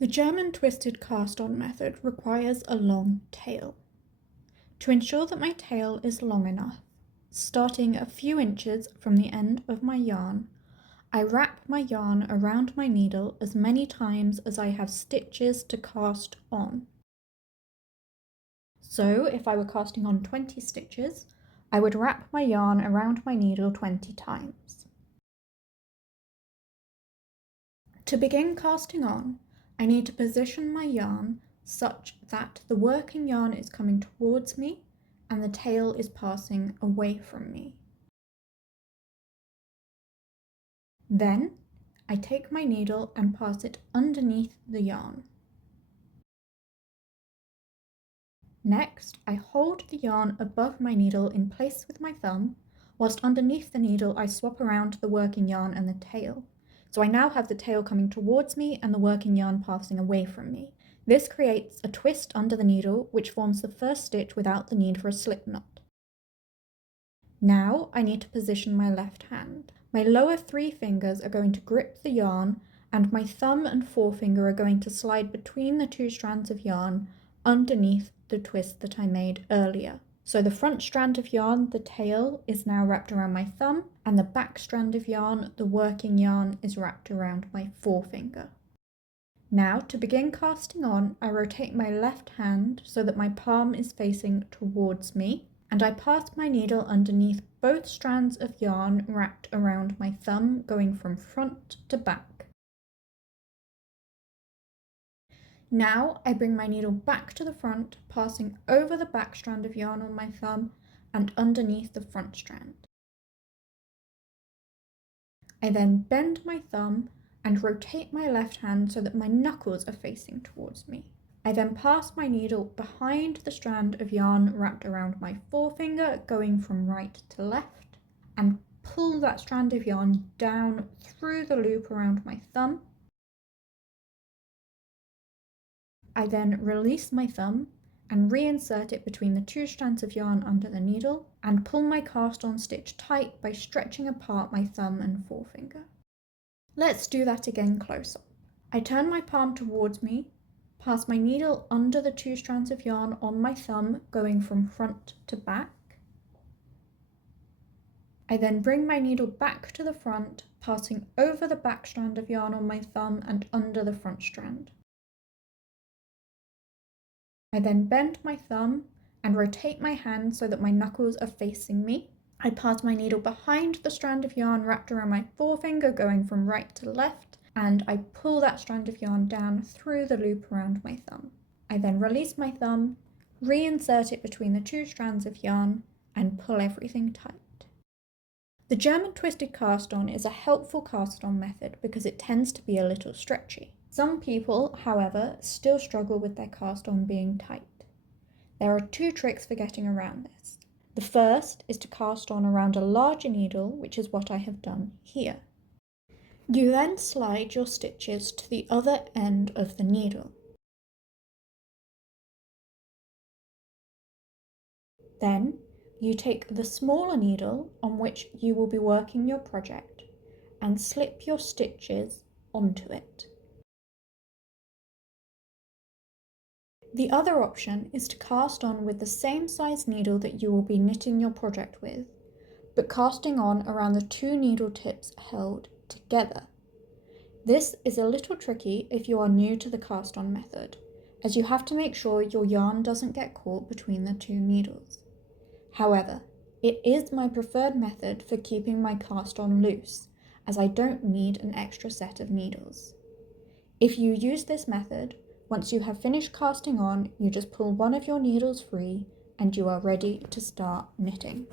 The German twisted cast-on method requires a long tail. To ensure that my tail is long enough, starting a few inches from the end of my yarn, I wrap my yarn around my needle as many times as I have stitches to cast on. So if I were casting on 20 stitches, I would wrap my yarn around my needle 20 times. To begin casting on, I need to position my yarn such that the working yarn is coming towards me and the tail is passing away from me. Then I take my needle and pass it underneath the yarn. Next, I hold the yarn above my needle in place with my thumb, whilst underneath the needle I swap around the working yarn and the tail. So I now have the tail coming towards me and the working yarn passing away from me. This creates a twist under the needle, which forms the first stitch without the need for a slip knot. Now I need to position my left hand. My lower 3 fingers are going to grip the yarn, and my thumb and forefinger are going to slide between the 2 strands of yarn underneath the twist that I made earlier. So the front strand of yarn, the tail, is now wrapped around my thumb, and the back strand of yarn, the working yarn, is wrapped around my forefinger. Now, to begin casting on, I rotate my left hand so that my palm is facing towards me, and I pass my needle underneath both strands of yarn wrapped around my thumb, going from front to back. Now I bring my needle back to the front, passing over the back strand of yarn on my thumb and underneath the front strand. I then bend my thumb and rotate my left hand so that my knuckles are facing towards me. I then pass my needle behind the strand of yarn wrapped around my forefinger, going from right to left, and pull that strand of yarn down through the loop around my thumb. I then release my thumb and reinsert it between the 2 strands of yarn under the needle and pull my cast on stitch tight by stretching apart my thumb and forefinger. Let's do that again close up. I turn my palm towards me, pass my needle under the 2 strands of yarn on my thumb, going from front to back. I then bring my needle back to the front, passing over the back strand of yarn on my thumb and under the front strand. I then bend my thumb and rotate my hand so that my knuckles are facing me. I pass my needle behind the strand of yarn wrapped around my forefinger, going from right to left, and I pull that strand of yarn down through the loop around my thumb. I then release my thumb, reinsert it between the 2 strands of yarn, and pull everything tight. The German twisted cast on is a helpful cast on method because it tends to be a little stretchy. Some people, however, still struggle with their cast on being tight. There are 2 tricks for getting around this. The first is to cast on around a larger needle, which is what I have done here. You then slide your stitches to the other end of the needle. Then you take the smaller needle on which you will be working your project and slip your stitches onto it. The other option is to cast on with the same size needle that you will be knitting your project with, but casting on around the 2 needle tips held together. This is a little tricky if you are new to the cast on method, as you have to make sure your yarn doesn't get caught between the 2 needles. However, it is my preferred method for keeping my cast on loose, as I don't need an extra set of needles. If you use this method, once you have finished casting on, you just pull one of your needles free and you are ready to start knitting.